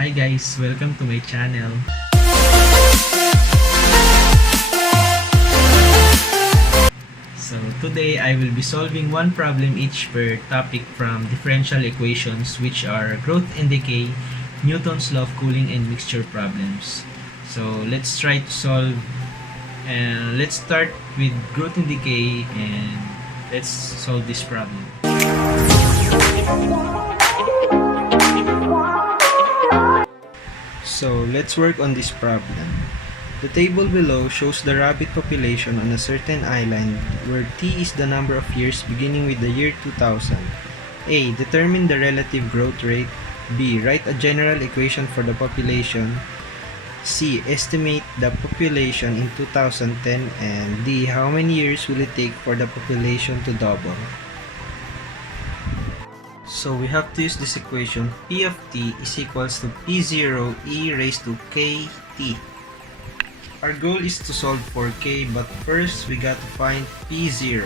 Hi guys, welcome to my channel. So today I will be solving one problem each per topic from differential equations, which are growth and decay, Newton's law of cooling, and mixture problems. So let's try to solve, and let's start with growth and decay, and let's solve this problem. So let's work on this problem. The table below shows the rabbit population on a certain island where T is the number of years beginning with the year 2000. A. Determine the relative growth rate. B. Write a general equation for the population. C. Estimate the population in 2010. And D. How many years will it take for the population to double? So we have to use this equation. P of t is equals to P0 e raised to kt. Our goal is to solve for k, but first we got to find P0.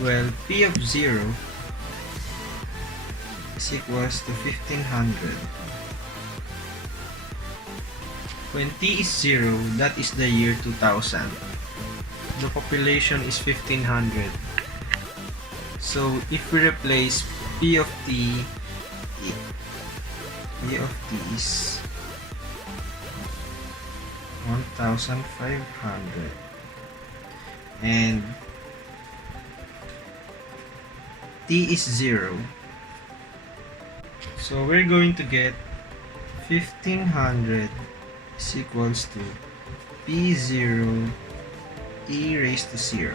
Well, P of 0 is equals to 1500. When t is 0, that is the year 2000. The population is 1500. So if we replace P of t, P of t is 1500 and t is 0, so we're going to get 1500 is equals to P0 e raised to 0.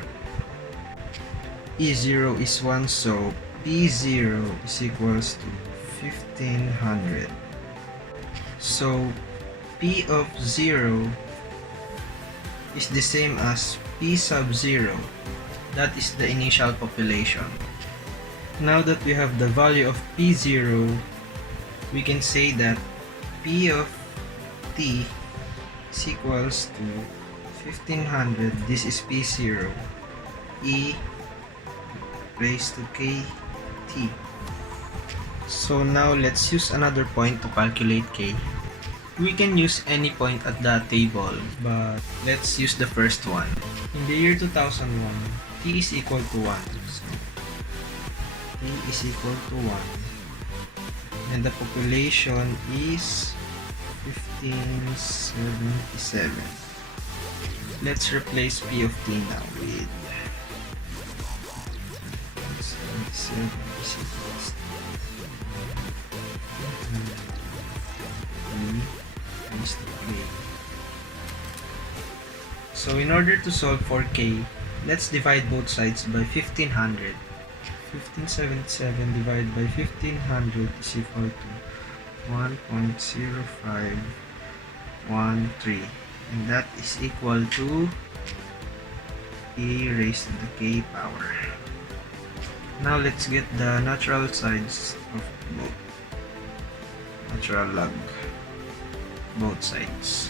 E0 is 1, so P0 is equals to 1500. So P of 0 is the same as P sub 0. That is the initial population. Now that we have the value of P0, we can say that P of t is equals to 1500. This is P0 e raised to kt. So now let's use another point to calculate k. We can use any point at the table, but let's use the first one. In the year 2001, t is equal to 1. So t is equal to 1. And the population is 1577. Let's replace P of t now with 77 is equals to So in order to solve for k, let's divide both sides by 1500. 1577 divided by 1500 is equal to 1.0513, and that is equal to e raised to the k power. Now let's get the natural sides of both. Natural log both sides.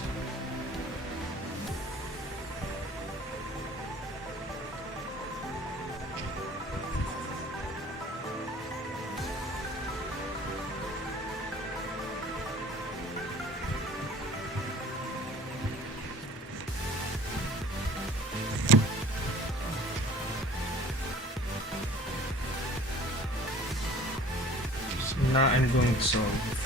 So now I'm going to solve.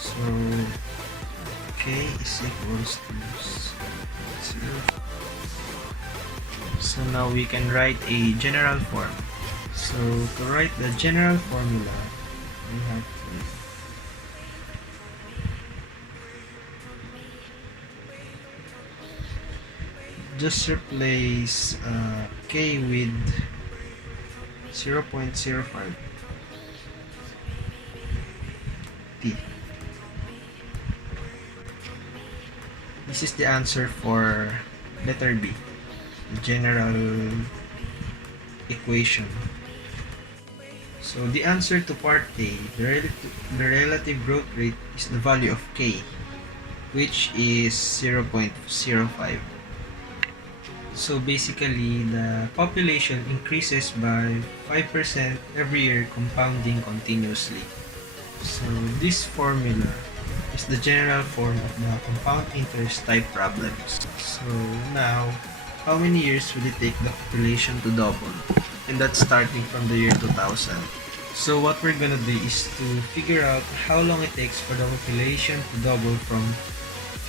So k is equals to 0. So now we can write a general form. So to write the general formula, we have to just replace k with 0.05 t. This is the answer for letter B, general equation. So the answer to part A, the relative growth rate is the value of k, which is 0.05. So basically, the population increases by 5% every year, compounding continuously. So this formula is the general form of the compound interest type problems. So now, how many years will it take the population to double? And that's starting from the year 2000. So what we're gonna do is to figure out how long it takes for the population to double from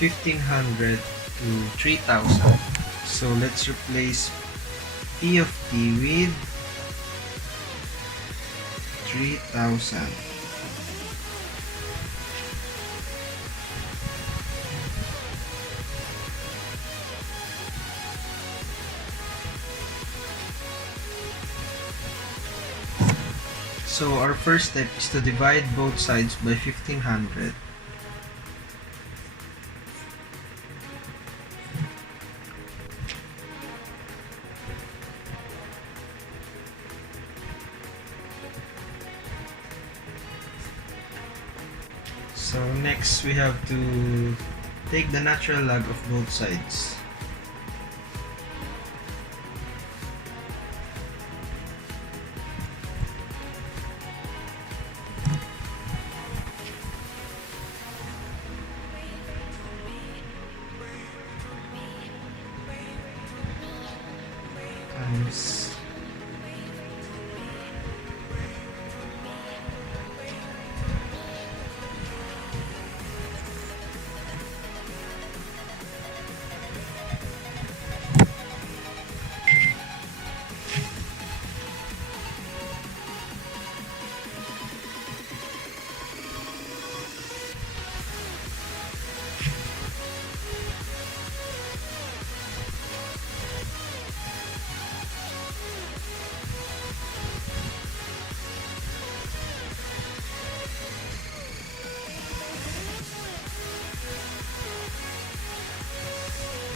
1500 to 3000. So let's replace P of t with 3000. So our first step is to divide both sides by 1500. So next we have to take the natural log of both sides. Times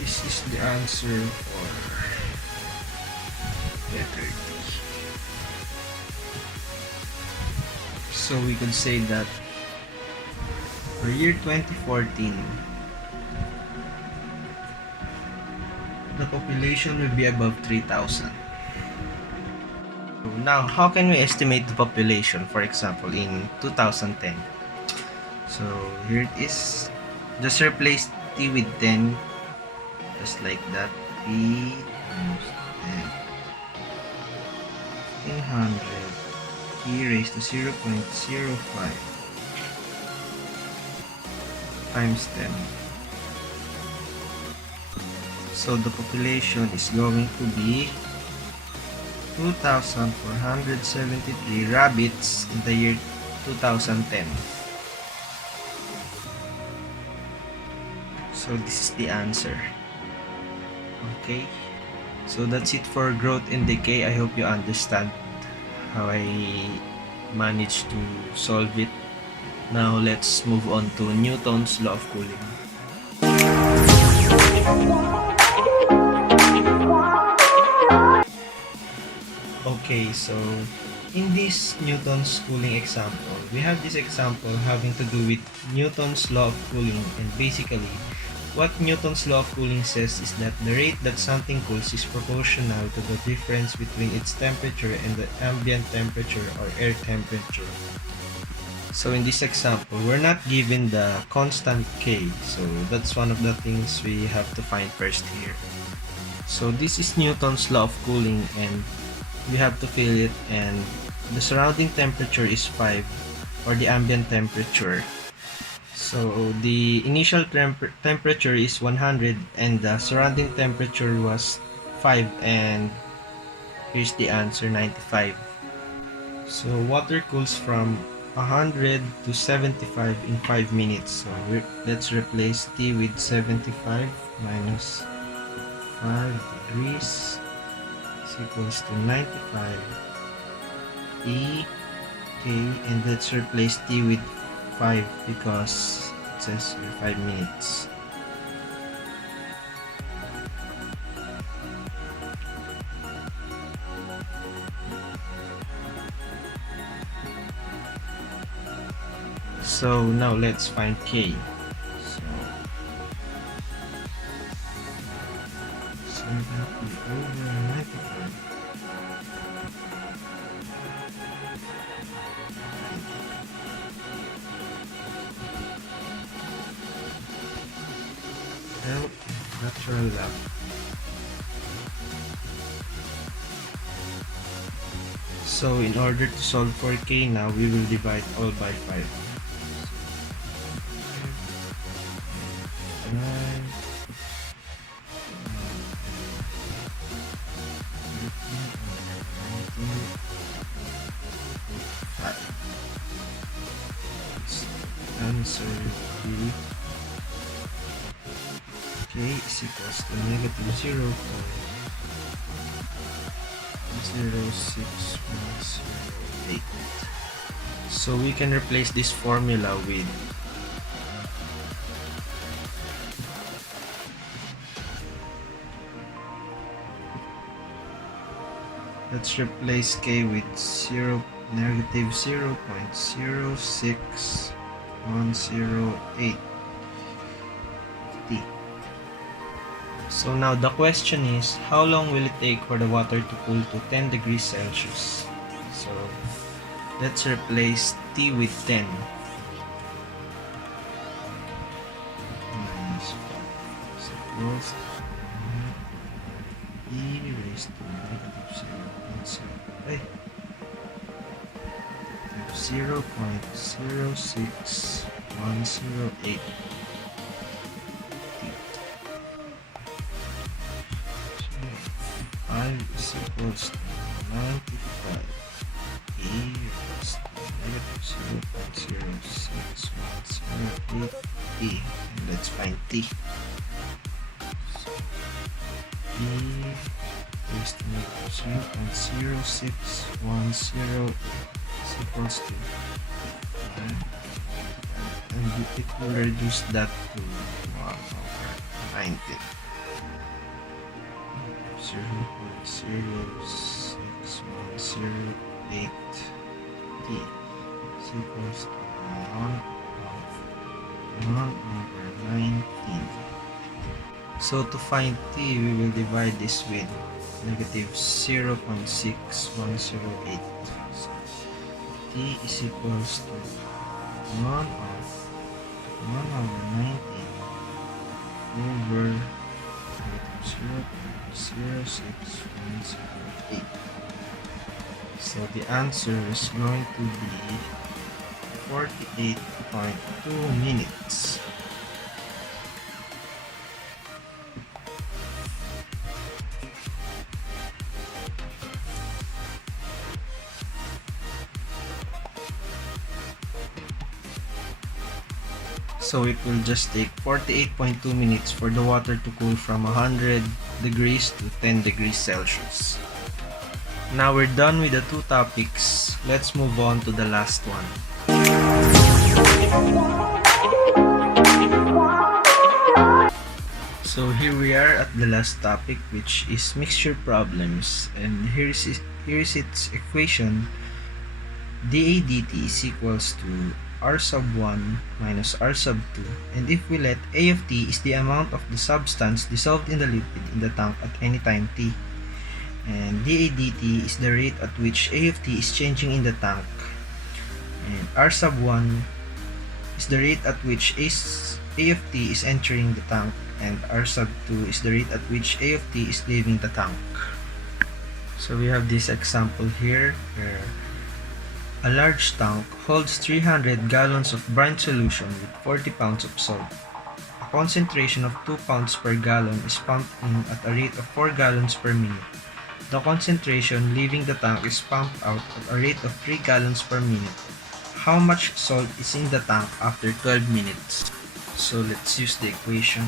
this is the answer for letter D. So we could say that for year 2014, the population will be above 3000. Now, how can we estimate the population, for example, in 2010? So here it is. Just replace t with 10, just like that. P times 10. 1500 e raised to 0.05 times 10. So the population is going to be 2,473 rabbits in the year 2010. So this is the answer. Okay, so that's it for growth and decay. I hope you understand how I managed to solve it. Now let's move on to Newton's law of cooling. Okay, so in this Newton's cooling example, we have this example having to do with Newton's law of cooling, and basically what Newton's law of cooling says is that the rate that something cools is proportional to the difference between its temperature and the ambient temperature or air temperature. So in this example, we're not given the constant K, so that's one of the things we have to find first here. So this is Newton's law of cooling, and we have to fill it, and the surrounding temperature is 5, or the ambient temperature. So the initial temperature is 100 and the surrounding temperature was 5, and here's the answer, 95. So water cools from 100 to 75 in 5 minutes. So let's replace T with 75 minus 5 degrees is equals to 95 E K, and let's replace T with 5 because it says here 5 minutes. So now let's find K. So 70 over 95. Well, natural lab. So in order to solve for K now, we will divide all by 5. 5. Answer B. K is equals to negative 0.06108. So we can replace this formula with let's replace K with negative 0.06108 T. So now the question is, how long will it take for the water to cool to 10 degrees Celsius? So let's replace T with 10. Minus 5 is equals to E raised to negative 0.06108. 5 is equals to 95 E raised to negative 0.06108 T. And let's find T. So E raised to negative 0.06108 is equals to 5. And it will reduce that to 1 over 90. 0.06108 T is equals to 1 over 19. So to find T, we will divide this with negative 0.6108. So T is equals to 1 over 19 over 0.06108. So the answer is going to be 48.2 minutes. So it will just take 48.2 minutes for the water to cool from 100 degrees to 10 degrees Celsius. Now we're done with the two topics. Let's move on to the last one. So here we are at the last topic, which is mixture problems, and here is its equation. dA dt is equals to R sub 1 minus R sub 2, and if we let A of t is the amount of the substance dissolved in the liquid in the tank at any time t, and dA dt is the rate at which A of t is changing in the tank, and R sub 1 is the rate at which A of t is entering the tank, and R sub 2 is the rate at which A of t is leaving the tank. So we have this example here where a large tank holds 300 gallons of brine solution with 40 pounds of salt. A concentration of 2 pounds per gallon is pumped in at a rate of 4 gallons per minute. The concentration leaving the tank is pumped out at a rate of 3 gallons per minute. How much salt is in the tank after 12 minutes? So let's use the equation.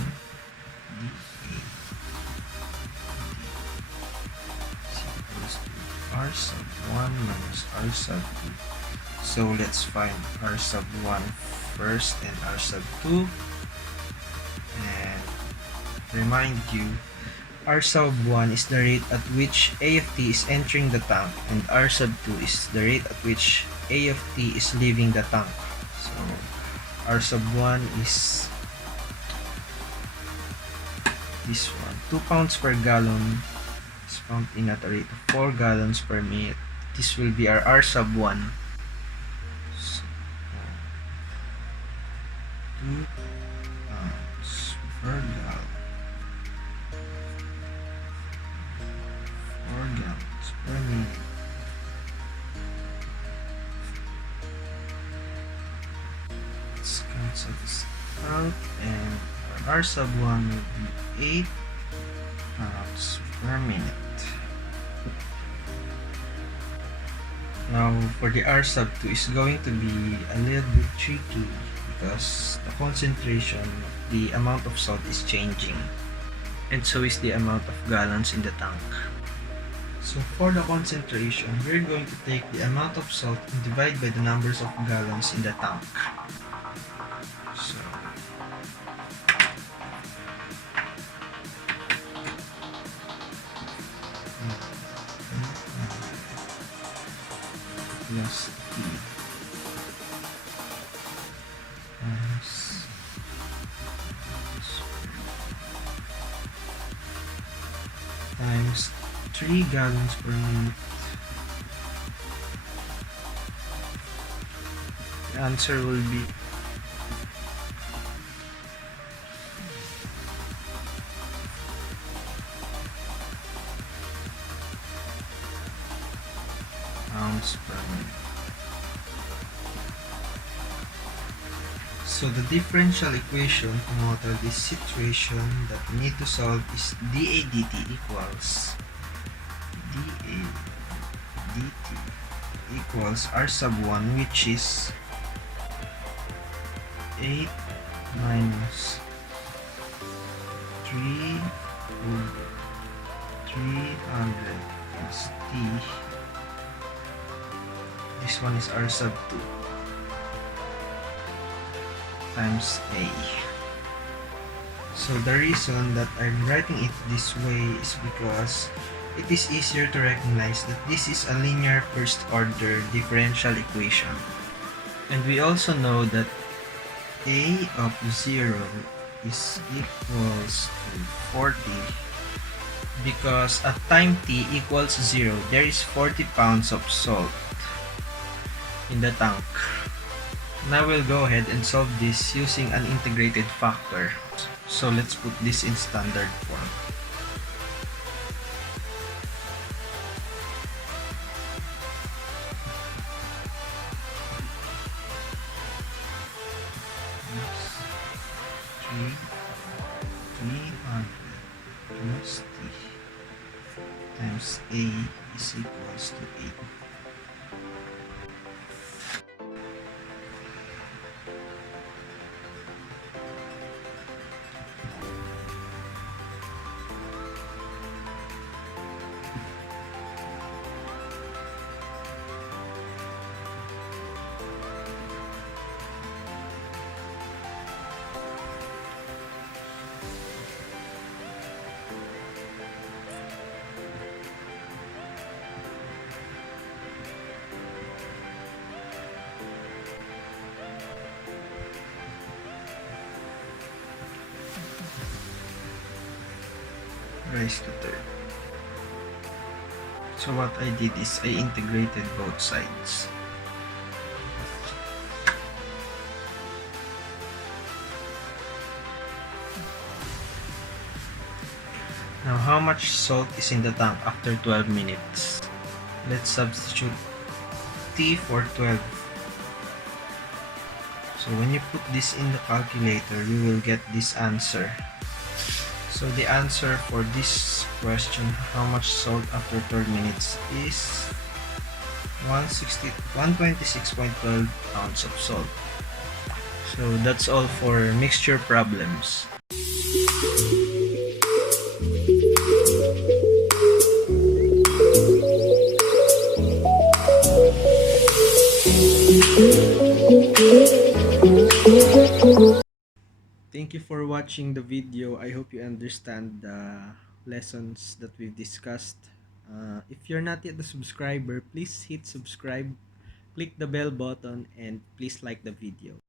R sub 1 minus R sub 2. So let's find R sub 1 first and R sub 2. And remind you, R sub 1 is the rate at which A of t is entering the tank, and R sub 2 is the rate at which A of t is leaving the tank. So R sub 1 is this one. 2 pounds per gallon is pumped in at a rate of 4 gallons per minute. This will be our R sub 1. So, 2 pounds per gallon. 4 gallons per minute. Let's cancel this out, and our R sub 1 will be 8 pounds per minute. Now for the R sub 2 is going to be a little bit tricky because the concentration of the amount of salt is changing, and so is the amount of gallons in the tank. So for the concentration, we're going to take the amount of salt and divide by the numbers of gallons in the tank. So plus T times 3 gallons per minute. The answer will be pounds per minute. So the differential equation to model this situation that we need to solve is dA dt equals dA dt equals R sub 1, which is 8 minus 300 plus T. This one is R sub 2 times A. So the reason that I'm writing it this way is because it is easier to recognize that this is a linear first order differential equation. And we also know that A of 0 is equals to 40 because at time t equals 0, there is 40 pounds of salt in the tank. Now we'll go ahead and solve this using an integrated factor. So let's put this in standard form. That's 300 plus T times A is equals to 8. Raised to third. So what I did is I integrated both sides. Now how much salt is in the tank after 12 minutes? Let's substitute T for 12. So when you put this in the calculator, you will get this answer. So the answer for this question, how much salt after 12 minutes, is 126.12 pounds of salt. So that's all for mixture problems. Thank you for watching the video. I hope you understand the lessons that we've discussed. If you're not yet a subscriber, please hit subscribe, click the bell button, and please like the video.